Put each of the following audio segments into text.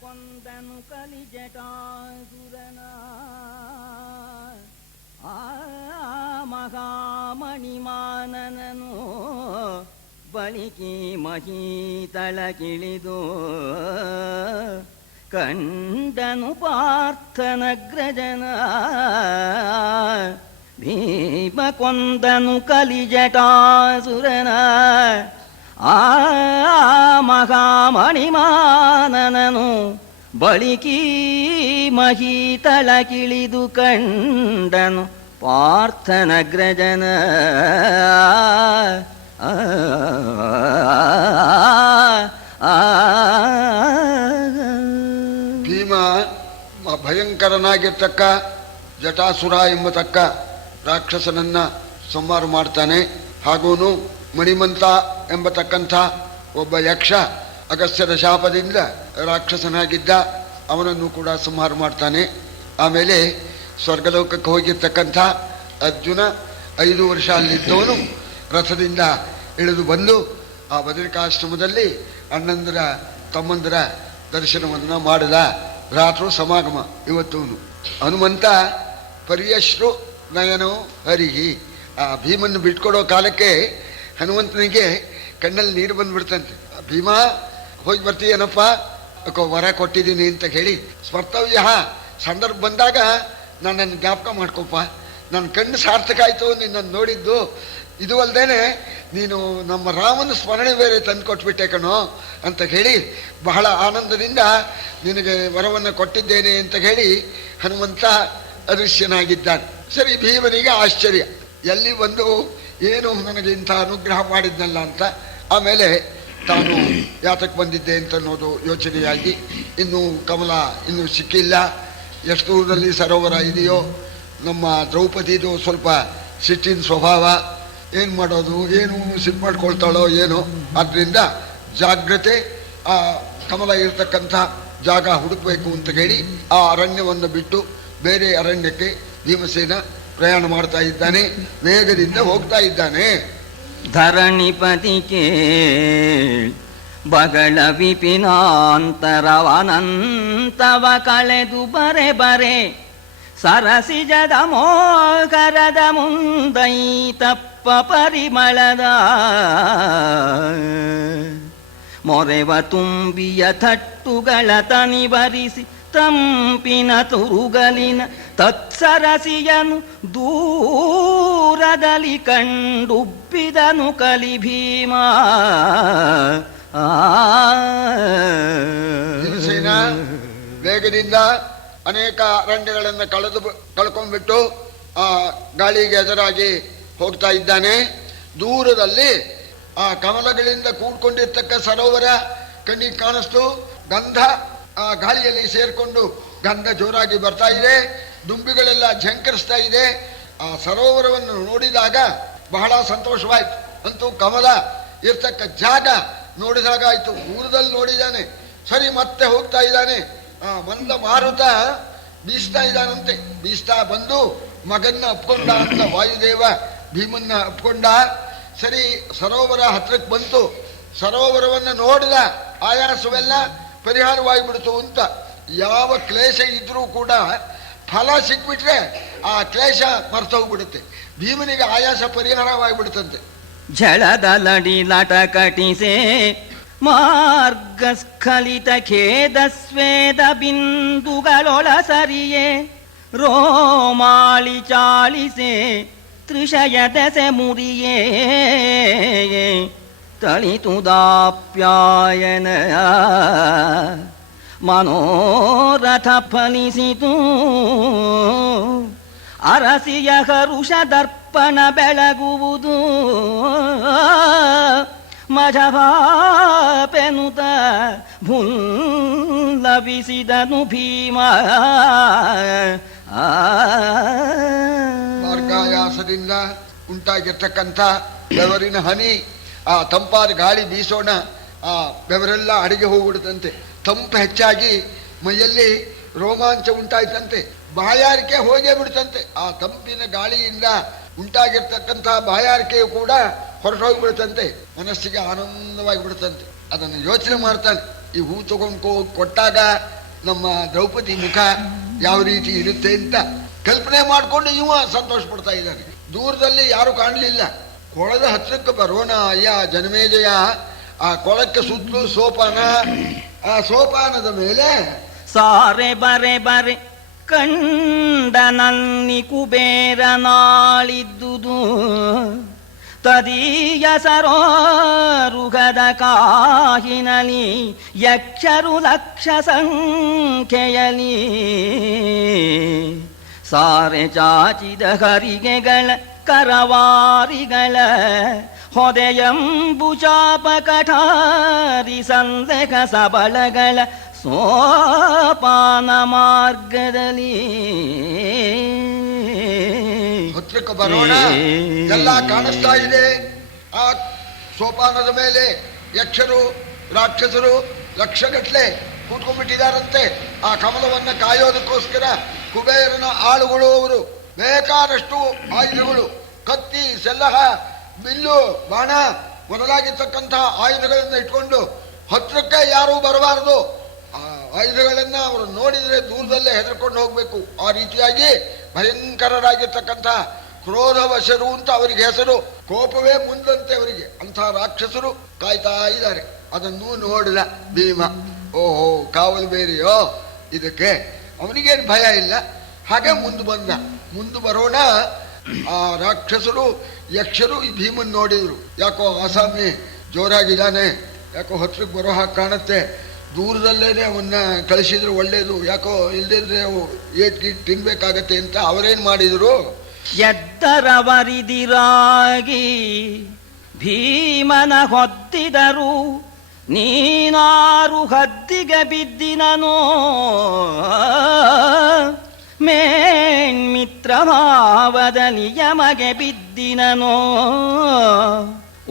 ಕೊಂದನು ಕಲಿಜಟಾಸುರನ ಆ ಮಹಾಮಣಿಮಾನನನು ಬಳಿಕಿ ಮಹೀತಳಗಿಳಿದು ಕಂಡನು ಪಾರ್ಥನಗ್ರಜನ ಭೀಮ ಕೊಂದನು ಕಲಿಜಟಾಸುರನ ಆ ಮಹಾಮಣಿಮಾನನನು ಬಳಿಕಿ ಮಹೀತಳಗಿಳಿದು ಕಂಡನು ಪಾರ್ಥನಗ್ರಜನ ಭೀಮ ಭಯಂಕರನಾಗಿರ್ತಕ್ಕ ಜಟಾಸುರ ಎಂಬತಕ್ಕ ರಾಕ್ಷಸನನ್ನ ಸಂಹಾರ ಮಾಡ್ತಾನೆ. ಹಾಗೂ ಮಣಿಮಂತ ಎಂಬತಕ್ಕಂಥ ಒಬ್ಬ ಯಕ್ಷ ಅಗಸ್ತ್ಯರ ಶಾಪದಿಂದ ರಾಕ್ಷಸನಾಗಿದ್ದ, ಅವನನ್ನು ಕೂಡ ಸಂಹಾರ ಮಾಡ್ತಾನೆ. ಆಮೇಲೆ ಸ್ವರ್ಗಲೋಕಕ್ಕೆ ಹೋಗಿರ್ತಕ್ಕಂಥ ಅರ್ಜುನ 5 ವರ್ಷ ಅಲ್ಲಿದ್ದವನು ರಥದಿಂದ ಇಳಿದು ಬಂದು ಆ ಬದರಿಕಾಶ್ರಮದಲ್ಲಿ ಅಣ್ಣಂದರ ತಮ್ಮಂದರ ದರ್ಶನವನ್ನು ಮಾಡಿದ. ಭ್ರಾತೃ ಸಮಾಗಮ ಇವತ್ತವನು. ಹನುಮಂತ ಪರ್ಯಶ್ರು ನಯನೋ ಹರಿಹಿ. ಆ ಭೀಮನ್ನು ಬಿಟ್ಕೊಡೋ ಕಾಲಕ್ಕೆ ಹನುಮಂತನಿಗೆ ಕಣ್ಣಲ್ಲಿ ನೀರು ಬಂದ್ಬಿಡ್ತಂತೆ. ಭೀಮ ಹೋಗಿ ಬರ್ತೀಯನಪ್ಪ, ವರ ಕೊಟ್ಟಿದ್ದೀನಿ ಅಂತ ಹೇಳಿ, ಸ್ಮರ್ತವ್ಯ ಸಂದರ್ಭ ಬಂದಾಗ ನನ್ನನ್ನು ಜ್ಞಾಪಕ ಮಾಡ್ಕೊಪ್ಪ, ನನ್ನ ಕಣ್ಣು ಸಾರ್ಥಕ ಆಯಿತು ನಿನ್ನನ್ನು ನೋಡಿದ್ದು. ಇದು ಅಲ್ಲದೇನೆ ನೀನು ನಮ್ಮ ರಾಮನ ಸ್ಮರಣೆ ಬೇರೆ ತಂದು ಕೊಟ್ಬಿಟ್ಟೆ ಕಣೋ ಅಂತ ಹೇಳಿ ಬಹಳ ಆನಂದದಿಂದ ನಿನಗೆ ವರವನ್ನು ಕೊಟ್ಟಿದ್ದೇನೆ ಅಂತ ಹೇಳಿ ಹನುಮಂತ ಅದೃಶ್ಯನಾಗಿದ್ದಾನೆ. ಸರಿ, ಭೀಮನಿಗೆ ಆಶ್ಚರ್ಯ, ಎಲ್ಲಿ ಬಂದು ಏನು ನನಗೆ ಇಂಥ ಅನುಗ್ರಹ ಮಾಡಿದ್ನಲ್ಲ ಅಂತ. ಆಮೇಲೆ ತಾನು ಯಾತಕ್ಕೆ ಬಂದಿದ್ದೆ ಅಂತ ಅನ್ನೋದು ಯೋಚನೆಯಾಗಿ, ಇನ್ನು ಕಮಲ ಇನ್ನೂ ಸಿಕ್ಕಿಲ್ಲ, ಎಷ್ಟು ದೂರದಲ್ಲಿ ಸರೋವರ ಇದೆಯೋ, ನಮ್ಮ ದ್ರೌಪದಿದು ಸ್ವಲ್ಪ ಸಿಟ್ಟಿನ ಸ್ವಭಾವ, ಏನು ಮಾಡೋದು, ಏನು ಸಿಟ್ಟು ಮಾಡ್ಕೊಳ್ತಾಳೋ ಏನೋ. ಆದ್ದರಿಂದ ಜಾಗ್ರತೆ, ಆ ಕಮಲ ಇರತಕ್ಕಂಥ ಜಾಗ ಹುಡುಕಬೇಕು ಅಂತ ಹೇಳಿ ಆ ಅರಣ್ಯವನ್ನು ಬಿಟ್ಟು ಬೇರೆ ಅರಣ್ಯಕ್ಕೆ ಭೀಮಸೇನ ಪ್ರಯಾಣ ಮಾಡ್ತಾ ಇದ್ದಾನೆ, ವೇಗದಿಂದ ಹೋಗ್ತಾ ಇದ್ದಾನೆ. ಧರಣಿಪತಿ ಬಗಳ ವಿಪಿನಾಂತರವನಂತವ ಕಳೆದು ಬರೆ ಬರೆ ಸರಸಿಜದ ಮೋಕರದ ಮುಂದೈ ತಪ್ಪ ಪರಿಮಳದ ಮೊರೆವ ತುಂಬಿಯ ತಟ್ಟುಗಳ ತನಿವರಿಸಿ ತಂಪಿನ ತುರುಗಲಿನ ತತ್ಸರಸಿಯನು ದೂರದಲ್ಲಿ ಕಂಡುಬ್ಬಿದನು ಕಲಿ ಭೀಮ. ವೇಗದಿಂದ ಅನೇಕ ಅರಣ್ಯಗಳನ್ನು ಕಳ್ಕೊಂಡ್ಬಿಟ್ಟು ಆ ಗಾಳಿಗೆ ಎದುರಾಗಿ ಹೋಗ್ತಾ ಇದ್ದಾನೆ. ದೂರದಲ್ಲಿ ಆ ಕಮಲಗಳಿಂದ ಕೂಡ್ಕೊಂಡಿರ್ತಕ್ಕ ಸರೋವರ ಕಣ್ಣಿಗೆ ಕಾಣಿಸ್ತು. ಗಂಧ ಆ ಗಾಳಿಯಲ್ಲಿ ಸೇರ್ಕೊಂಡು ಗಂಧ ಜೋರಾಗಿ ಬರ್ತಾ ಇದೆ, ದುಂಬಿಗಳೆಲ್ಲ ಝಂಕರಿಸ್ತಾ ಇದೆ. ಆ ಸರೋವರವನ್ನು ನೋಡಿದಾಗ ಬಹಳ ಸಂತೋಷವಾಯ್ತು. ಅಂತೂ ಕಮಲ ಇರ್ತಕ್ಕ ಜಾಗ ನೋಡಿದಾಗ ಆಯ್ತು. ದೂರದಲ್ಲಿ ನೋಡಿದ್ದಾನೆ. ಸರಿ, ಮತ್ತೆ ಹೋಗ್ತಾ ಇದ್ದಾನೆ. ಆ ಮಂದ ಮಾರುತ ಬೀಸ್ತಾ ಇದ್ದಾನಂತೆ. ಬೀಸ್ತಾ ಬಂದು ಮಗನ್ನ ಅಪ್ಕೊಂಡ ಅಂತ ವಾಯುದೇವ ಭೀಮನ್ನ ಅಪ್ಕೊಂಡ. ಸರಿ, ಸರೋವರ ಹತ್ರಕ್ಕೆ ಬಂತು. ಸರೋವರವನ್ನು ನೋಡಿದ, ಆಯಾಸವೆಲ್ಲ ಪರಿಹಾರವಾಗಿಬಿಡ್ತು ಅಂತ. ಯಾವ ಕ್ಲೇಶ ಇದ್ರೂ ಕೂಡ ಫಲ ಸಿಕ್ಬಿಟ್ರೆ ಆ ಕ್ಲೇಶ ಮರ್ತೋಗ್ಬಿಡುತ್ತೆ. ಭೀಮನಿಗೆ ಆಯಾಸ ಪರಿಹಾರವಾಗಿಬಿಡುತ್ತಂತೆ. ಝಳದಲಡಿ ಲಟ ಕಟಿಸೆ ಮಾರ್ಗಸ್ಖಲಿತ ಖೇದ ಸ್ವೇದ ಬಿಂದುಗಳೊಳ ಸರಿಯೇ ರೋಮಾಳಿ ಚಾಳಿಸೆ ತ್ರಿಶಯ ದೆಸೆ ಮುರಿಯೇ ತಳಿತುದಾಪ್ಯಾಯನ ಮನೋರಥ ಫಲಿಸಿತು. ಅರಸಿಯ ಹರುಷ ದರ್ಪಣ ಬೆಳಗುವುದು ಮಜಭಾಪೆನುತ ಭುಲ್ಲವಿಸಿದನು ಭೀಮ. ಮಾರ್ಗಾಯಾಸದಿಂದ ಉಂಟಾಗಿರ್ತಕ್ಕಂಥ ಬೆವರಿನ ಹನಿ, ಆ ತಂಪಾದ ಗಾಳಿ ಬೀಸೋಣ, ಆ ಬೆವರೆಲ್ಲ ಅಡಿಗೆ ಹೋಗ್ಬಿಡುತ್ತಂತೆ. ತಂಪು ಹೆಚ್ಚಾಗಿ ಮೈಯಲ್ಲಿ ರೋಮಾಂಚ ಉಂಟಾಯ್ತಂತೆ. ಬಾಯಾರಿಕೆ ಹೋಗೇ ಬಿಡ್ತಂತೆ. ಆ ತಂಪಿನ ಗಾಳಿಯಿಂದ ಉಂಟಾಗಿರ್ತಕ್ಕಂತಹ ಬಾಯಾರಿಕೆಯು ಕೂಡ ಹೊರಟೋಗ್ಬಿಡ್ತಂತೆ. ಮನಸ್ಸಿಗೆ ಆನಂದವಾಗಿ ಬಿಡ್ತಂತೆ. ಅದನ್ನು ಯೋಚನೆ ಮಾಡ್ತಾನೆ. ಈ ಹೂ ತಗೊಂಡು ಕೊಟ್ಟಾಗ ನಮ್ಮ ದ್ರೌಪದಿ ಮುಖ ಯಾವ ರೀತಿ ಇರುತ್ತೆ ಅಂತ ಕಲ್ಪನೆ ಮಾಡಿಕೊಂಡು ಇವ ಸಂತೋಷ ಪಡ್ತಾ ಇದ್ದಾನೆ. ದೂರದಲ್ಲಿ ಯಾರು ಕಾಣಲಿಲ್ಲ. ಕೊಳದ ಹತ್ರಕ್ಕೆ ಬರೋಣ ಅಯ್ಯ ಜನಮೇಜಯ. ಆ ಕೊಳಕ್ಕೆ ಸುತ್ತಲೂ ಸೋಪಾನ, ಆ ಸೋಪಾನದ ಮೇಲೆ ಸಾರೆ ಬರೆ ಬರೆ ಕಂಡ ನನ್ನಿ ಕುಬೇರ ನಾಳಿದ್ದುದು ತದೀಯ ಸರೋರುಗದ ಕಾಹಿನಲಿ ಯಕ್ಷರು ಲಕ್ಷ ಸಂಖ್ಯೆಯಲಿ ಸಾರೆ ಚಾಚಿದ ಹರಿಗೆಗಳ ಕರವಾರಿಗಳ ಹೊದೆಯಂಬು ಚಾಪ ಕಠಾರಿ ಸಂದೇಹ ಸಬಳಗಳ ಸೋಪಾನ ಮಾರ್ಗದಲ್ಲಿ ಹತ್ರಕ್ಕೆ ಬರೋಣ. ಎಲ್ಲ ಕಾಣಿಸ್ತಾ ಇದೆ. ಆ ಸೋಪಾನದ ಮೇಲೆ ಯಕ್ಷರು ರಾಕ್ಷಸರು ಲಕ್ಷಗಟ್ಲೆ ಕೂತ್ಕೊಂಡ್ಬಿಟ್ಟಿದಾರಂತೆ. ಆ ಕಮಲವನ್ನ ಕಾಯೋದಕ್ಕೋಸ್ಕರ ಕುಬೇರನ ಆಳುಗಳು ಅವರು ಬೇಕಾದಷ್ಟು ಆಯುಧಗಳು, ಕತ್ತಿ, ಸೆಲ್ಲಹ, ಬಿಲ್ಲು, ಬಾಣ ಮೊದಲಾಗಿರ್ತಕ್ಕಂಥ ಆಯುಧಗಳನ್ನ ಇಟ್ಕೊಂಡು ಹತ್ರಕ್ಕೆ ಯಾರೂ ಬರಬಾರದು. ಆ ಆಯುಧಗಳನ್ನ ಅವರು ನೋಡಿದ್ರೆ ದೂರದಲ್ಲೇ ಹೆದರ್ಕೊಂಡು ಹೋಗ್ಬೇಕು. ಆ ರೀತಿಯಾಗಿ ಭಯಂಕರರಾಗಿರ್ತಕ್ಕಂಥ ಕ್ರೋಧವಶರು ಅಂತ ಅವರಿಗೆ ಹೆಸರು. ಕೋಪವೇ ಮುಂದಂತೆ ಅವರಿಗೆ. ಅಂಥ ರಾಕ್ಷಸರು ಕಾಯ್ತಾ ಇದ್ದಾರೆ. ಅದನ್ನು ನೋಡಿದ ಭೀಮ. ಓಹೋ, ಕಾವಲು ಬೇರೆಯೋ ಇದಕ್ಕೆ. ಅವನಿಗೇನು ಭಯ ಇಲ್ಲ. ಹಾಗೆ ಮುಂದೆ ಬರೋಣ. ಆ ರಾಕ್ಷಸರು ಯಕ್ಷರು ಈ ಭೀಮನ್ ನೋಡಿದ್ರು. ಯಾಕೋ ಆಸಾಮಿ ಜೋರಾಗಿದ್ದಾನೆ, ಯಾಕೋ ಹತ್ರಕ್ಕೆ ಬರೋ ಹಾಗೆ ಕಾಣುತ್ತೆ, ದೂರದಲ್ಲೇನೆ ಅವನ್ನ ಕಳಿಸಿದ್ರು ಒಳ್ಳೇದು, ಯಾಕೋ ಇಲ್ದಿದ್ರೆ ಏಟ್ಗಿಟ್ ತಿನ್ಬೇಕಾಗತ್ತೆ ಅಂತ ಅವರೇನ್ ಮಾಡಿದ್ರು, ಎದ್ದರವರಿದಿರಾಗಿ ಭೀಮನ ಹೊತ್ತಿದರು. ನೀನಾರು ಹದ್ದಿಗೆ ಬಿದ್ದಿನನೋ ಮೇನ್ಮಿತ್ರ ಭಾವದಲ್ಲಿ ಯಮಗೆ ಬಿದ್ದಿನನೋ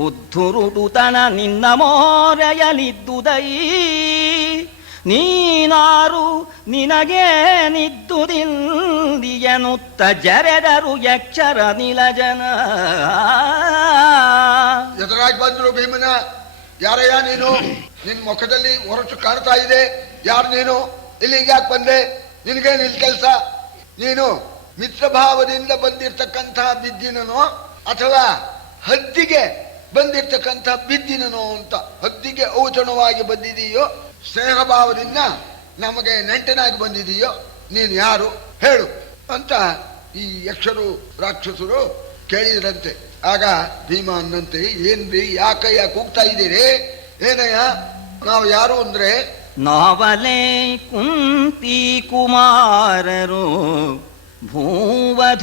ಉದ್ಧುರುಟುತನ ನಿನ್ನ ಮೋರೆಯಲಿದ್ದುದೈ ನೀನಾರು ನಿನಗೆ ನಿದ್ದುದಿಲ್ದಿಯನುತ್ತ ಜರೆದರು ಯಕ್ಷರ ನಿಲಜನ. ಎದುರಾಗಿ ಬಂದ್ರು ಭೀಮನ. ಯಾರಯ್ಯ ನೀನು? ನಿನ್ ಮುಖದಲ್ಲಿ ಹೊರಟು ಕಾಣ್ತಾ ಇದೆ. ಯಾರು ನೀನು? ಇಲ್ಲಿಗೆ ಯಾಕೆ ಬಂದೆ? ನಿನ್ಗೇನು ಇಲ್ಲಿ ಕೆಲಸ? ನೀನು ಮಿತ್ರಭಾವದಿಂದ ಬಂದಿರ್ತಕ್ಕಂಥ ಬಿದ್ದಿನನೋ ಅಥವಾ ಹದ್ದಿಗೆ ಬಂದಿರ್ತಕ್ಕಂಥ ಬಿದ್ದಿನನೋ ಅಂತ. ಹದ್ದಿಗೆ ಔತಣವಾಗಿ ಬಂದಿದೆಯೋ, ಸ್ನೇಹ ಭಾವದಿಂದ ನಮಗೆ ನೆಂಟನಾಗಿ ಬಂದಿದೆಯೋ, ನೀನು ಯಾರು ಹೇಳು ಅಂತ ಈ ಯಕ್ಷರು ರಾಕ್ಷಸರು ಕೇಳಿದ್ರಂತೆ. ಆಗ ಭೀಮ ಅನ್ನಂತೆ, ಏನ್ರಿ ಯಾಕಯ್ಯ ಕೂಗ್ತಾ ಇದ್ದೀರಿ? ಏನಯ್ಯ? ನಾವು ಯಾರು ಅಂದ್ರೆ, ನಾವಲೇ ಕುಂತಿ ಕುಮಾರರು ಭೂವಧೂವಲ್ಲಭರು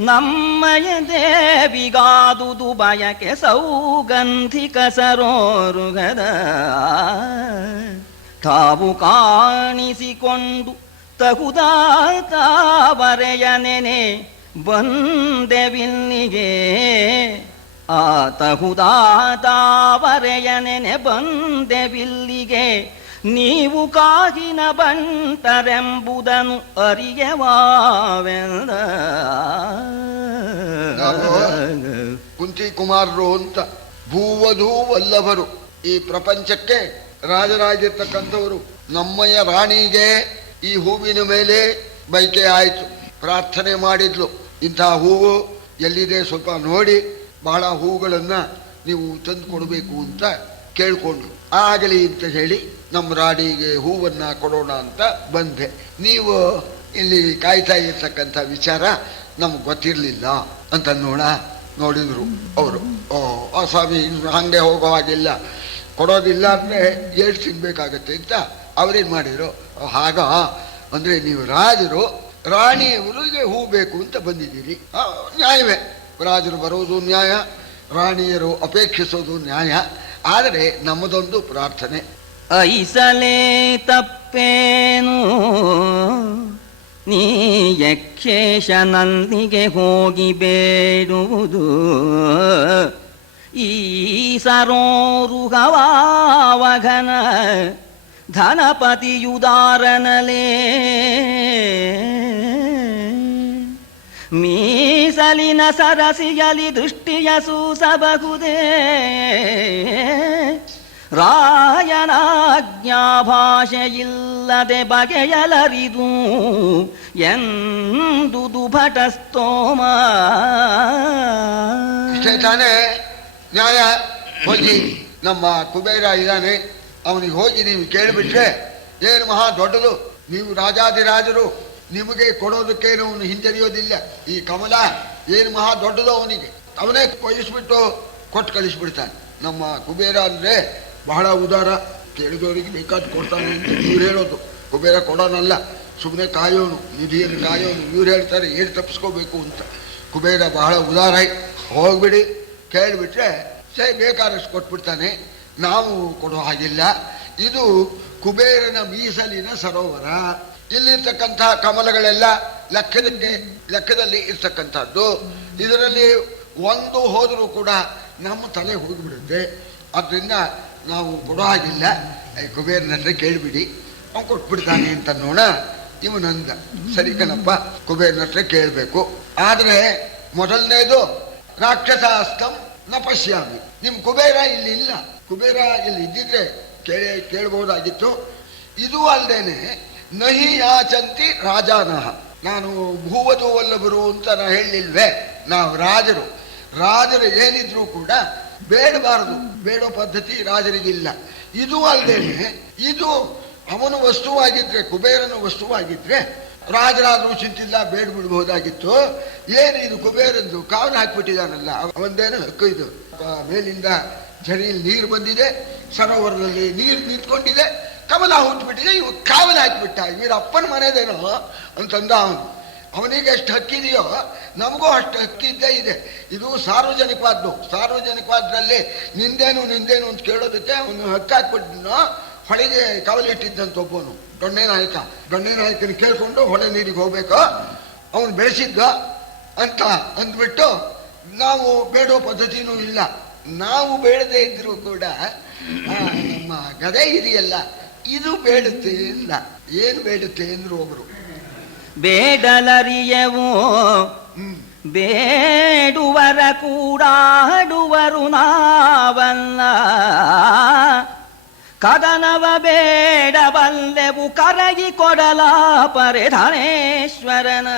ನಮ್ಮಯ ದೇವಿಗಾದುದು ಬಯಕೆ ಸೌಗಂಧಿಕ ಸರೋರುಗದ ತಾವು ಕಾಣಿಸಿಕೊಂಡು ತಹುದಾತಾವರೆಯ ನೆನೆ ಬಂದೆವಿಲ್ಲಿಗೆ. ಆ ತಹುದಾತಾವರೆಯ ನೆನೆ ಬಂದೆವಿಲ್ಲಿಗೆ. ನೀವು ಕಾಗಿನ ಬಂಟರೆಂಬುದನ್ನು ಅರಿಯವಾವೆಂದ. ಕುಂತಿ ಕುಮಾರರು ಅಂತ ಭೂವಧೂ ವಲ್ಲಭರು. ಈ ಪ್ರಪಂಚಕ್ಕೆ ರಾಜರಾಗಿರ್ತಕ್ಕಂಥವರು. ನಮ್ಮಯ್ಯ ರಾಣಿಗೆ ಈ ಹೂವಿನ ಮೇಲೆ ಬೈಕೆ ಆಯಿತು. ಪ್ರಾರ್ಥನೆ ಮಾಡಿದ್ಲು, ಇಂಥ ಹೂವು ಎಲ್ಲಿದೆ ಸ್ವಲ್ಪ ನೋಡಿ ಬಹಳ ಹೂಗಳನ್ನ ನೀವು ತಂದು ಕೊಡಬೇಕು ಅಂತ ಕೇಳ್ಕೊಂಡ್ರು. ಆಗಲಿ ಅಂತ ಹೇಳಿ ನಮ್ಮ ರಾಣಿಗೆ ಹೂವನ್ನ ಕೊಡೋಣ ಅಂತ ಬಂದೆ. ನೀವು ಇಲ್ಲಿ ಕಾಯ್ತಾ ಇರ್ತಕ್ಕಂಥ ವಿಚಾರ ನಮ್ಗೆ ಗೊತ್ತಿರಲಿಲ್ಲ ಅಂತ ನೋಡಿದ್ರು ಅವರು. ಆ ಸ್ವಾಮಿ ಹಂಗೆ ಹೋಗೋ ಹಾಗಿಲ್ಲ, ಕೊಡೋದಿಲ್ಲ ಅಂದ್ರೆ ಏಳು ತಿನ್ಬೇಕಾಗತ್ತೆ ಅಂತ ಅವ್ರೇನ್ ಮಾಡಿದ್ರು. ಹಾಗ ಅಂದ್ರೆ ನೀವು ರಾಜರು, ರಾಣಿಯವರಿಗೆ ಹೂ ಬೇಕು ಅಂತ ಬಂದಿದ್ದೀರಿ, ನ್ಯಾಯವೇ. ರಾಜರು ಬರೋದು ನ್ಯಾಯ, ರಾಣಿಯರು ಅಪೇಕ್ಷಿಸೋದು ನ್ಯಾಯ. ಆದರೆ ನಮ್ಮದೊಂದು ಪ್ರಾರ್ಥನೆ. ಐಸಲೇ ತಪ್ಪೇನು ನೀ ಯಕ್ಷೇಶ ನಂದಿಗೆ ಹೋಗಿ ಬೇಡುವುದು. ಈ ಸರೋರುಗವಾವಘನ ಧನಪತಿಯುದಾರನಲೇ ಮೀಸಲಿನ ಸರಸಿಯಲಿ ದೃಷ್ಟಿಯ ಸೂಸಬಹುದೇ. ರಾಯನಾಜ್ಞಾಭಾಷೆಯಿಲ್ಲದೆ ಬಗೆಯಲರಿದು ಎಂದುದು ಭಟಸ್ತೋಮ. ಇಷ್ಟೇ ತಾನೇ ನ್ಯಾಯ. ಹೋಗಿ ನಮ್ಮ ಕುಬೇರ ಇದ್ದಾನೆ, ಅವನಿಗೆ ಹೋಗಿ ನೀವು ಕೇಳಿಬಿಟ್ರೆ ಏನು ಮಹಾ ದೊಡ್ಡದು, ನೀವು ರಾಜಾದಿರಾಜರು, ನಿಮಗೆ ಕೊಡೋದಕ್ಕೇನು ಅವನು ಹಿಂಜರಿಯೋದಿಲ್ಲ. ಈ ಕಮಲ ಏನು ಮಹಾ ದೊಡ್ಡದು, ಅವನಿಗೆ ಅವನೇ ಕೊಯ್ಯಿಸ್ಬಿಟ್ಟು ಕೊಟ್ಟು ಕಳಿಸ್ಬಿಡ್ತಾನೆ. ನಮ್ಮ ಕುಬೇರ ಅಂದರೆ ಬಹಳ ಉದಾರ, ಕೇಳಿದವರಿಗೆ ಬೇಕಾದ ಕೊಡ್ತಾನೆ ಅಂತ ಇವ್ರು ಹೇಳೋದು. ಕುಬೇರ ಕೊಡೋನಲ್ಲ, ಸುಮ್ಮನೆ ಕಾಯೋನು, ನಿಧಿಯನ್ನು ಕಾಯೋನು. ಇವ್ರು ಹೇಳ್ತಾರೆ ಏನು ತಪ್ಪಿಸ್ಕೋಬೇಕು ಅಂತ. ಕುಬೇರ ಬಹಳ ಉದಾರ. ಹೋಗ್ಬಿಡಿ, ಕೇಳಿಬಿಟ್ರೆ ಬೇಕಾದಷ್ಟು ಕೊಟ್ಬಿಡ್ತಾನೆ. ನಾವು ಕೊಡೋ ಹಾಗಿಲ್ಲ. ಇದು ಕುಬೇರನ ಮೀಸಲಿನ ಸರೋವರ. ಇಲ್ಲಿರ್ತಕ್ಕಂತಹ ಕಮಲಗಳೆಲ್ಲ ಲೆಕ್ಕದಲ್ಲಿ ಇರ್ತಕ್ಕಂಥದ್ದು. ಇದರಲ್ಲಿ ಒಂದು ಹೋದರೂ ಕೂಡ ನಮ್ಮ ತಲೆ ಹೋಗಿಬಿಡುತ್ತೆ. ಅದರಿಂದ ನಾವು ಕೊಡೋ ಹಾಗಿಲ್ಲ. ಕುಬೇರನಂದ್ರೆ ಕೇಳಿಬಿಡಿ, ಅವನು ಕೊಟ್ಬಿಡ್ತಾನೆ ಅಂತ ನೋಡ. ಇವನಂದ ಸರಿ ಕಣಪ್ಪ, ಕುಬೇರನತ್ರ ಕೇಳಬೇಕು. ಆದರೆ ಮೊದಲನೇದು ರಾಕ್ಷಸಾಸ್ತಂ ನ ಪಶ್ಯಾಮಿ. ನಿಮ್ಮ ಕುಬೇರ ಇಲ್ಲಿ ಇಲ್ಲ. ಕುಬೇರ ಇಲ್ಲಿ ಇದ್ದಿದ್ರೆ ಕೇಳಬಹುದಾಗಿತ್ತು. ಇದು ಅಲ್ಲದೇನೆ ನಹಿ ಯಾಚಂತಿ ರಾಜಾನಹ. ನಾನು ಭೂವಧು ವಲ್ಲಭರು ಅಂತ ನಾ ಹೇಳಿಲ್ವೇ. ನಾವು ರಾಜರು ಏನಿದ್ರು ಕೂಡ ಬೇಡಬಾರದು, ಬೇಡೋ ಪದ್ಧತಿ ರಾಜರಿಗಿಲ್ಲ. ಇದು ಅಲ್ಲದೇನೆ ಇದು ಅವನ ವಸ್ತುವಾಗಿದ್ರೆ, ಕುಬೇರನ ವಸ್ತುವಾಗಿದ್ರೆ ರಾಜರಾದ್ರೂ ಚಿಂತಿಲ್ಲ, ಬೇಡ ಬಿಡಬಹುದಾಗಿತ್ತು. ಏನು ಇದು ಕುಬೇರಂದು ಕಾವಲು ಹಾಕಿಬಿಟ್ಟಿದ್ದಾನಲ್ಲ, ಅವಂದೇನು ಹಕ್ಕು ಇದು. ಮೇಲಿಂದ ಝರಿಯಲ್ಲಿ ನೀರು ಬಂದಿದೆ, ಸರೋವರದಲ್ಲಿ ನೀರು ನಿಂತ್ಕೊಂಡಿದೆ, ಕಮಲ ಹುಟ್ಟುಬಿಟ್ಟಿದೆ, ಇವು ಕಾವಲು ಹಾಕಿಬಿಟ್ಟ. ಇವರ ಅಪ್ಪನ ಮನೆದೇನೋ ಅಂತಂದ ಅವನು. ಅವನಿಗೆ ಎಷ್ಟು ಹಕ್ಕಿದೆಯೋ ನಮಗೂ ಅಷ್ಟು ಹಕ್ಕಿದ್ದೇ ಇದೆ. ಇದು ಸಾರ್ವಜನಿಕವಾದ್ರಲ್ಲಿ ನಿಂದೇನು ಅಂತ ಕೇಳೋದಕ್ಕೆ ಅವನು ಹಕ್ಕು ಹಾಕ್ಬಿಟ್ಟಿನೋ. ಹೊಳೆಗೆ ಕಾವಲಿಟ್ಟಿದ್ದಂತ ಒಬ್ಬನು ಗಣ್ಯ ನಾಯಕನ ಕೇಳ್ಕೊಂಡು ಹೊಳೆ ನೀರಿಗೆ ಹೋಗ್ಬೇಕು, ಅವನು ಬೆಳೆಸಿದ್ದ ಅಂತ ಅಂದ್ಬಿಟ್ಟು ನಾವು ಬೇಡೋ ಪದ್ಧತಿನೂ ಇಲ್ಲ. ನಾವು ಬೇಡದೇ ಇದ್ರು ಕೂಡ ನಮ್ಮ ಗದೆ ಇದೆಯಲ್ಲ, ಇದು ಬೇಡುತ್ತೆ ಇಲ್ಲ. ಏನು ಬೇಡುತ್ತೆ ಅಂದ್ರು ಒಬ್ರು, ಬೇಡಲರಿಯವು ಬೇಡುವರ ಕೂಡಾಡುವರು ನಾವಲ್ಲ. ಕದನವ ಬೇಡಬಲ್ಲೆವು ಕರಗಿ ಕೊಡಲ ಪರೆಧನೇಶ್ವರನ.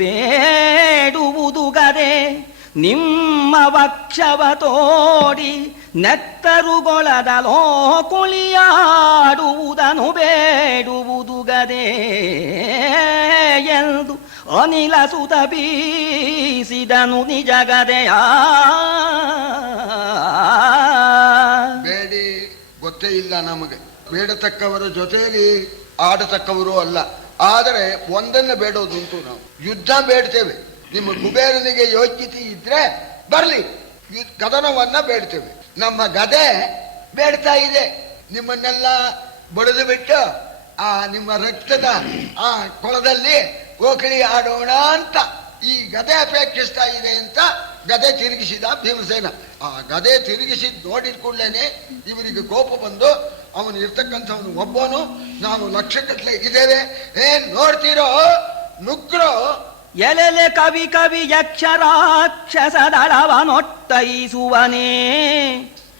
ಬೇಡುವುದು ಗದೆ ನಿಮ್ಮ ವಕ್ಷವ ತೋಡಿ ನೆತ್ತರುಗೊಳದಲೋ ಕುಳಿಯಾಡುವುದನು ಬೇಡುವುದು ಗದೆ ಎಂದು ಅನಿಲ ಸುತ ಬೀಸಿದನು ನಿಜ ಗದೆಯ. ಬೇಡಿ ಗೊತ್ತೇ ಇಲ್ಲ ನಮಗೆ. ಬೇಡತಕ್ಕವರ ಜೊತೆಯಲ್ಲಿ ಆಡತಕ್ಕವರು ಅಲ್ಲ. ಆದರೆ ಒಂದನ್ನು ಬೇಡೋದುಂಟು, ನಾವು ಯುದ್ಧ ಬೇಡ್ತೇವೆ. ನಿಮ್ಮ ಕುಬೇರನಿಗೆ ಯೋಗ್ಯತೆ ಇದ್ರೆ ಬರ್ಲಿ, ಕದನವನ್ನ ಬೇಡ್ತೇವೆ. ನಮ್ಮ ಗದೆ ಬೇಡ್ತಾ ಇದೆ, ನಿಮ್ಮನ್ನೆಲ್ಲ ಬಡಿದು ಬಿಟ್ಟು ಆ ನಿಮ್ಮ ರಕ್ತದ ಆ ಕೊಳದಲ್ಲಿ ಓಕಳಿ ಆಡೋಣ ಅಂತ ಈ ಗದೆ ಅಪೇಕ್ಷಿಸ್ತಾ ಇದೆ ಅಂತ ಗದೆ ತಿರುಗಿಸಿದ ಭೀಮಸೇನ. ಆ ಗದೆ ತಿರುಗಿಸಿದ್ ನೋಡಿದ ಕೂಡಲೇನೆ ಇವರಿಗೆ ಕೋಪ ಬಂದು ಅವನು ಇರ್ತಕ್ಕಂಥವನು ಒಬ್ಬನು, ನಾವು ಲಕ್ಷಗಟ್ಟಲೆ ಇದ್ದೇವೆ, ಏನ್ ನೋಡ್ತೀರೋ ನುಗ್ರೋ. ಎಲೆಲೆ ಕವಿ ಯಕ್ಷರಾಕ್ಷಸ ದಳವನೊಟ್ಟೈಸುವನೇ.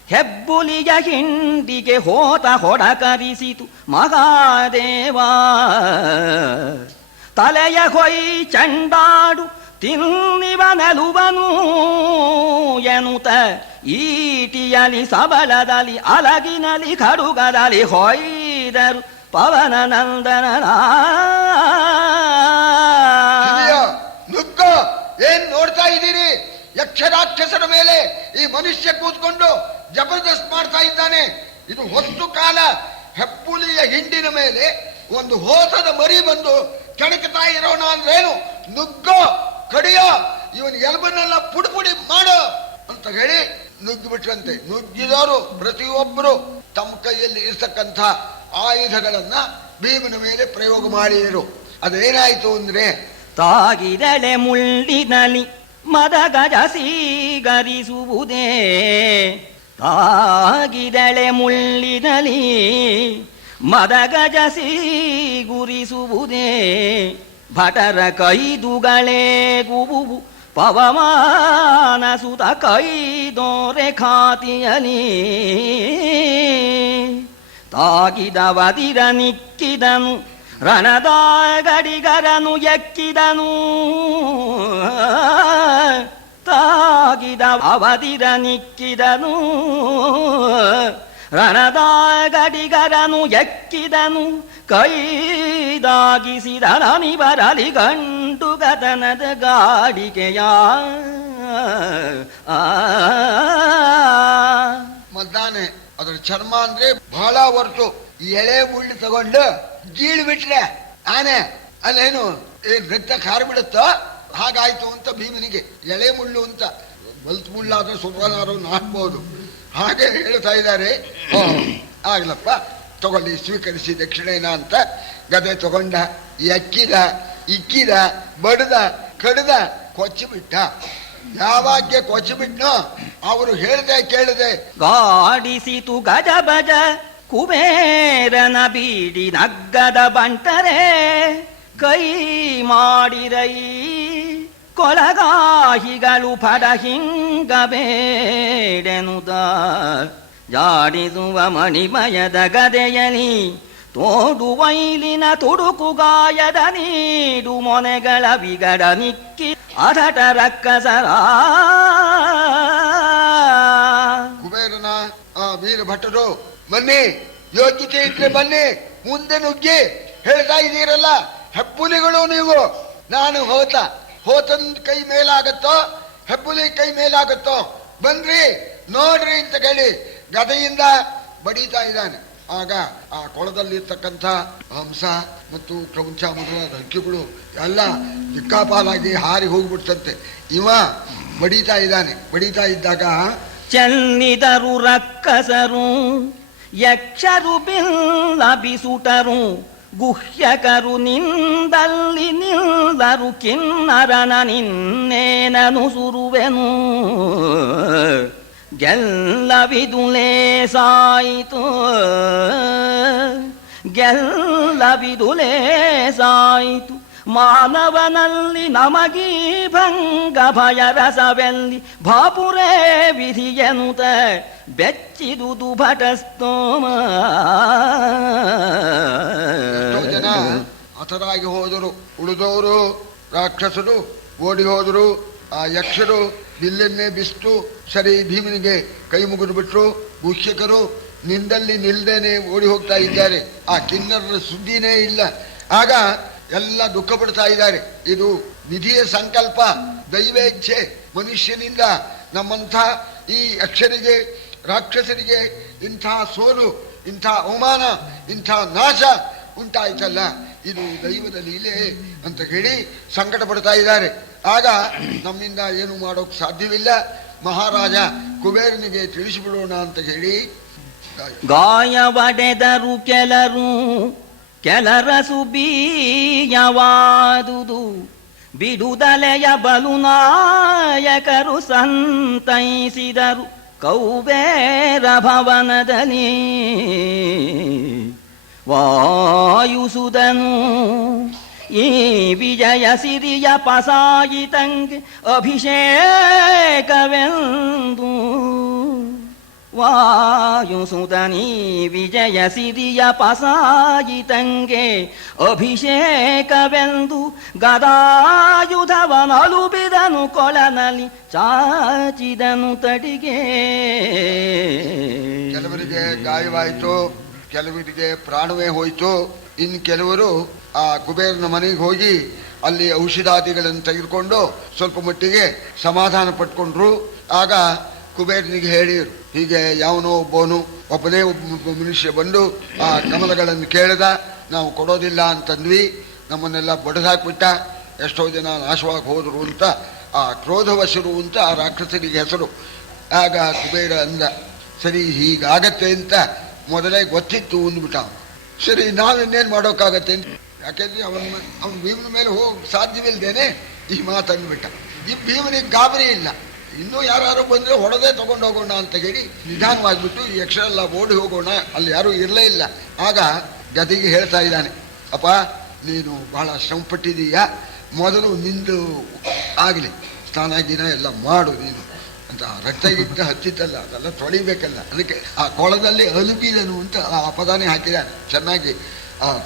ಹೆಬ್ಬುಲಿಯ ಹಿಂಡಿಗೆ ಹೋತ ಹೊಡಕರಿಸಿತು ಮಹಾದೇವ. ತಲೆಯ ಹೊಯ್ ಚಂಡಾಡು ತಿನ್ನಿವನೆಲುವನು ಎನುತ ಈಟಿಯಲಿ ಸಬಲದಲ್ಲಿ ಅಲಗಿನಲಿ ಖಡುಗದಲ್ಲಿ ಹೊಯ್ದರು ಪವನ ನಂದನ. ನುಗ್ಗೋ, ಏನ್ ನೋಡ್ತಾ ಇದ್ದೀರಿ? ಯಕ್ಷರಾಕ್ಷಸರ ಮೇಲೆ ಈ ಮನುಷ್ಯ ಕೂತ್ಕೊಂಡು ಜಬರ್ದಸ್ತ್ ಮಾಡ್ತಾ ಇದ್ದಾನೆ. ಇದು ಹೊತ್ತು ಕಾಲ. ಹೆಪ್ಪುಲಿಯ ಹಿಂಡಿನ ಮೇಲೆ ಒಂದು ಹೋಸದ ಮರಿ ಬಂದು ಕೆಣಕ್ತಾ ಇರೋಣ ಅಂದ್ರೇನು? ನುಗ್ಗೋ, ಕಡಿಯೋ, ಇವನ್ ಎಲ್ಬನ್ನೆಲ್ಲ ಪುಡಿ ಮಾಡೋ ಅಂತ ಹೇಳಿ ನುಗ್ಗಿ ಬಿಟ್ರಂತೆ. ನುಗ್ಗಿದವರು ಪ್ರತಿಯೊಬ್ಬರು ತಮ್ಮ ಕೈಯಲ್ಲಿ ಇರ್ತಕ್ಕಂಥ ಆಯುಧಗಳನ್ನ ಭೀಮನ ಮೇಲೆ ಪ್ರಯೋಗ ಮಾಡಿದರು. ಅದೇನಾಯ್ತು ಅಂದ್ರೆ, ತಾಗಿದಳೆ ಮುಳ್ಳಿನಲಿ ಮದಗಜ ಸೀಗರಿಸುವುದೇ. ತಾಗಿದಳೆ ಮುಳ್ಳಿನಲಿ ಮದಗಜ ಸೀಗುರಿಸುವುದೇ. ಭಟರ ಕೈದುಗಳೇ ಗುಬುವು ಪವಮಾನ ಸುತ ಕೈದೋರೆ ಖಾತಿಯಲಿ ತಾಗಿದವದಿರ ನಿಕ್ಕಿದನು ರಣದ ಗಡಿಗರನು ಎಕ್ಕಿದನು ತಾಗಿದ ಅವದಿರ ನಿಕ್ಕಿದನು ರಣದ ಗಡಿಗರನು ಎಕ್ಕಿದನು ಕೈದಾಗಿಸಿದ ಬರಲಿ ಗಂಟು ಗತನದ ಗಾಡಿಗೆಯ ಮದ್ದಾನೆ ಅದ್ರ ಚರ್ಮ ಅಂದ್ರೆ ಬಹಳ ಹೊರಟು ಎಳೆ ಮುಳ್ಳು ತಗೊಂಡು ಗೀಳು ಬಿಟ್ರೆ ಆನೆ ಅಲ್ಲೇನು ರಕ್ತ ಕಾರು ಬಿಡುತ್ತೋ ಹಾಗಾಯ್ತು ಅಂತ ಭೀಮನಿಗೆ. ಎಳೆ ಮುಳ್ಳು ಅಂತ ಬಲ್ತ್ ಮುಳ್ಳಾದ್ರೆ ಸುಬ್ರನಾರನ್ನು ಹಾಕ್ಬಹುದು, ಹಾಗೆ ಹೇಳ್ತಾ ಇದ್ದಾರೆ. ಆಗ್ಲಪ್ಪ ತಗೊಳ್ಳಿ, ಸ್ವೀಕರಿಸಿ ದಕ್ಷಿಣೇನ ಅಂತ ಗದೆ ತಗೊಂಡ, ಎಕ್ಕಿದ, ಇಕ್ಕಿದ, ಬಡ್ದ, ಕಡ್ದ, ಕೊಚ್ಚಿಬಿಟ್ಟ. ಯಾವಾಗ್ಯ ಕೊಚ್ಚಿಬಿಟ್ನೋ ಅವರು ಹೇಳ್ದೆ ಕೇಳದೆ ಗಾಡಿಸಿತು ಗಜ ಬಜ ಕುಬೇರನ ಬೀಡಿ ನಗ್ಗದ ಬಂಟರೆ ಕೈ ಮಾಡಿರೈ ಕೊಲಗಾಹಿಗಳು ಫಡ ಹಿಂಗಬೇಡೆನುದ ಜಾಡಿಸುವ ಮಣಿಮಯದ ಗದೆಯಲಿ ತೋಡು ವೈಲಿನ ತುಡುಕು ಗಾಯದ ನೀಡು ಮೊನೆಗಳ ವಿಗಡ ನಿಕ್ಕಿ ಅಧಟ ರಕ್ಕಸರ ಕುಬೇರನ ವೀರ ಭಟ್ಟರು ಬನ್ನಿ, ಯೋಗ್ಯತೆ ಇದ್ರೆ ಬನ್ನಿ, ಮುಂದೆ ನುಗ್ಗಿ. ಹೇಳ್ತಾ ಇದ್ದೀರಲ್ಲ ಹೆಬ್ಬುಲಿಗಳು ನೀವು. ನಾನು ಹೋತನ್ ಕೈ ಮೇಲಾಗತ್ತೋ ಹೆಬ್ಬುಲಿ ಕೈ ಮೇಲಾಗತ್ತೋ ಬನ್ರಿ ನೋಡ್ರಿ ಅಂತ ಹೇಳಿ ಗದೆಯಿಂದ ಬಡೀತಾ ಇದ್ದಾನೆ. ಆಗ ಆ ಕೊಳದಲ್ಲಿರ್ತಕ್ಕಂಥ ಹಂಸ ಮತ್ತು ಕ್ರೌಂಚ ಮೊದಲಾದ ಹಕ್ಕಿಗಳು ಎಲ್ಲ ದಿಕ್ಕಾಪಾಲಾಗಿ ಹಾರಿ ಹೋಗ್ಬಿಡ್ತಂತೆ. ಇವ ಬಡೀತಾ ಇದ್ದಾನೆ. ಬಡೀತಾ ಇದ್ದಾಗ ಚೆನ್ನಿದರು ರಕ್ಕಸರು ಯಕ್ಷರು ಬಿಲ್ಲ ಬಿಸುಟರು ಗುಹ್ಯಕರು ನಿಂದಲ್ಲಿ ನಿಲ್ದರು ಕಿನ್ನರನ ನಿನ್ನೇನನು ಸುರುವೆನು ಗೆಲ್ಲವಿದುಲೇ ಸಾಯಿತು ಗೆಲ್ಲವಿದುಲೇ ಸಾಯಿತು ಮಾನವನಲ್ಲಿ ನಮಗೀ ಭಂಗ ಭಯರಸವೆಲ್ಲಿ ಭಾಪುರೇ ವಿಧಿಯನುತ ಬೆಚ್ಚಿದುದು ಭಟಸ್ತೋಮ. ಜನ ಹತರಾಗಿ ಹೋದರು. ಉಳಿದವರು ರಾಕ್ಷಸರು ಓಡಿ ಹೋದರು. ಆ ಯಕ್ಷರು ಬಿಲ್ಲನ್ನೇ ಬಿಸ್ತು ಸರಿ ಭೀಮನಿಗೆ ಕೈ ಮುಗಿದು ಬಿಟ್ರು. ಗುಹ್ಯಕರು ನಿಂದಲ್ಲಿ ನಿಲ್ದೇನೆ ಓಡಿ ಹೋಗ್ತಾ ಇದ್ದಾರೆ. ಆ ಕಿನ್ನರರ ಸುದ್ದಿನೇ ಇಲ್ಲ. ಆಗ ಎಲ್ಲ ದುಃಖ ಪಡ್ತಾ ಇದ್ದಾರೆ. ಇದು ವಿಧಿಯ ಸಂಕಲ್ಪ, ದೈವೇಚ್ಛೆ. ಮನುಷ್ಯನಿಂದ ನಮ್ಮಂಥ ಈ ಯಕ್ಷರಿಗೆ ರಾಕ್ಷಸರಿಗೆ ಇಂಥ ಸೋಲು, ಇಂಥ ಅವಮಾನ, ಇಂಥ ನಾಶ ಉಂಟಾಯ್ತಲ್ಲ, ಇದು ದೈವದ ಲೀಲೆ ಅಂತ ಹೇಳಿ ಸಂಕಟ ಪಡ್ತಾ ಇದ್ದಾರೆ. ಆಗ ನಮ್ಮಿಂದ ಏನು ಮಾಡೋಕ್ ಸಾಧ್ಯವಿಲ್ಲ, ಮಹಾರಾಜ ಕುಬೇರನಿಗೆ ತಿಳಿಸಿಬಿಡೋಣ ಅಂತ ಹೇಳಿ ಗಾಯವಡೆದರು ಕೆಲರ ಸುಬೀಯವಾದುದು ಬಿಡುದಲೆಯ ಬಲು ನಾಯಕರು ಸಂತೈಸಿದರು ಕೌಬೇರ ಭವನದಲ್ಲಿ. ವಾಯುಸುದನು ಈ ವಿಜಯ ಸಿರಿಯ ಪಸಾಯಿತಂಗೆ ಅಭಿಷೇಕವೆಂದು ವಾಯುಸುತನೀ ವಿಜಯ ಸಿರಿಯ ಪಸಾಯಿತಂಗೆ ಅಭಿಷೇಕವೆಂದು ಗದಾಯುಧವನಲು ಬಿದನು ಕೊಳನಲ್ಲಿ ಚಾಚಿದನು ತಡಿಗೆ. ಕೆಲವರಿಗೆ ಗಾಯವಾಯಿತು, ಕೆಲವರಿಗೆ ಪ್ರಾಣವೇ ಹೋಯಿತು. ಇನ್ನು ಕೆಲವರು ಆ ಕುಬೇರನ ಮನೆಗೆ ಹೋಗಿ ಅಲ್ಲಿ ಔಷಧಾದಿಗಳನ್ನು ತೆಗೆದುಕೊಂಡು ಸ್ವಲ್ಪ ಮಟ್ಟಿಗೆ ಸಮಾಧಾನ ಪಟ್ಕೊಂಡ್ರು. ಆಗ ಕುಬೇರನಿಗೆ ಹೇಳಿರು, ಹೀಗೆ ಯಾವನೋ ಒಬ್ಬನೇ ಒಬ್ಬ ಮನುಷ್ಯ ಬಂದು ಆ ಕಮಲಗಳನ್ನು ಕೇಳಿದ, ನಾವು ಕೊಡೋದಿಲ್ಲ ಅಂತಂದ್ವಿ, ನಮ್ಮನ್ನೆಲ್ಲ ಬಡದಾಕ್ಬಿಟ್ಟ, ಎಷ್ಟೋ ಜನ ನಾಶವಾಗಿ ಹೋದರು ಅಂತ ಆ ಕ್ರೋಧವಶರು ಅಂತ ಆ ರಾಕ್ಷಸರಿಗೆ ಹೆಸರು. ಆಗ ಕುಬೇರ ಅಂದ, ಸರಿ ಹೀಗಾಗತ್ತೆ ಅಂತ ಮೊದಲೇ ಗೊತ್ತಿತ್ತು ಅಂದ್ಬಿಟ್ಟ. ಸರಿ ನಾವಿನ್ನೇನು ಮಾಡೋಕ್ಕಾಗತ್ತೆ ಅಂತ, ಯಾಕೆಂದ್ರೆ ಅವನ ಭೀಮನ ಮೇಲೆ ಹೋಗಿ ಸಾಧ್ಯವಿಲ್ದೇನೆ ಈ ಮಾತಂದ್ಬಿಟ್ಟ. ಈ ಭೀಮನಿಗೆ ಗಾಬರಿ ಇಲ್ಲ. ಇನ್ನೂ ಯಾರು ಬಂದರೆ ಹೊಡೆದೇ ತಗೊಂಡು ಹೋಗೋಣ ಅಂತ ಹೇಳಿ ನಿಧಾನವಾಗಿಬಿಟ್ಟು ಈ ಯಕ್ಷರೆಲ್ಲ ಓಡಿ ಹೋಗೋಣ, ಅಲ್ಲಿ ಯಾರೂ ಇರಲೇ ಇಲ್ಲ. ಆಗ ಗದಿಗೆ ಹೇಳ್ತಾ ಇದ್ದಾನೆ, ಅಪ್ಪ ನೀನು ಬಹಳ ಶ್ರಮಪಟ್ಟಿದೀಯ, ಮೊದಲು ನಿಂದು ಆಗಲಿ ಸ್ನಾನ ಗಿನ ಎಲ್ಲ ಮಾಡು ನೀನು ಅಂತ. ರಕ್ತ ಗಿಟ್ಟ ಹಚ್ಚಿದ್ದಲ್ಲ, ಅದೆಲ್ಲ ತೊಳಿಬೇಕಲ್ಲ. ಅದಕ್ಕೆ ಆ ಕೊಳದಲ್ಲಿ ಅಲುಬಿದನು ಅಂತ ಆ ಪದಾನೇ ಹಾಕಿದ್ದಾನೆ. ಚೆನ್ನಾಗಿ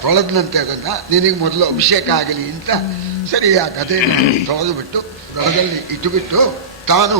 ತೊಳೆದನಂತೆ ಅದನ್ನ, ನಿನಗೆ ಮೊದಲು ಅಭಿಷೇಕ ಆಗಲಿ ಅಂತ. ಸರಿ, ಆ ಕಥೆಯನ್ನು ತೊಳೆದು ಬಿಟ್ಟು ದಡದಲ್ಲಿ ಇಟ್ಟುಬಿಟ್ಟು ತಾನು